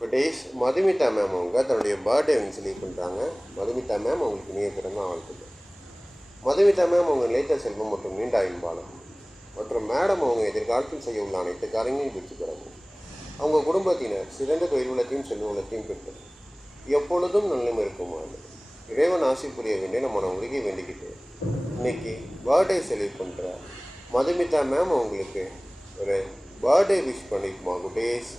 குட்டீஸ், மதுமிதா மேம் அவங்க தன்னுடைய பர்த்டே வந்து செலிப்ரேட் பண்ணுறாங்க. மதுமிதா மேம் அவங்களுக்கு இனிய பிறந்த வாழ்த்துக்கள். மதுமிதா மேம் அவங்க நிலைத்த செல்வம் மற்றும் நீண்ட ஆயுள்பாலம் மற்றும் மேடம் அவங்க எதிர்காலத்தில் செய்ய உள்ள அனைத்து காரியங்களையும் பெற்று பெறவும் அவங்க குடும்பத்தினர் சிறந்த தொழில் வளத்தையும் செல்வ வளத்தையும் பெற்று எப்பொழுதும் நல்லம் இருக்குமாறு இறைவன் ஆசை புரிய வேண்டிய நம்ம உருகி வேண்டிக்கிட்டு இன்னைக்கு பர்த்டே செலிப்ரேட் பண்ணுற மதுமிதா மேம் அவங்களுக்கு ஒரு பர்த்டே விஷ் பண்ணிக்குமா குட்டீஸ்.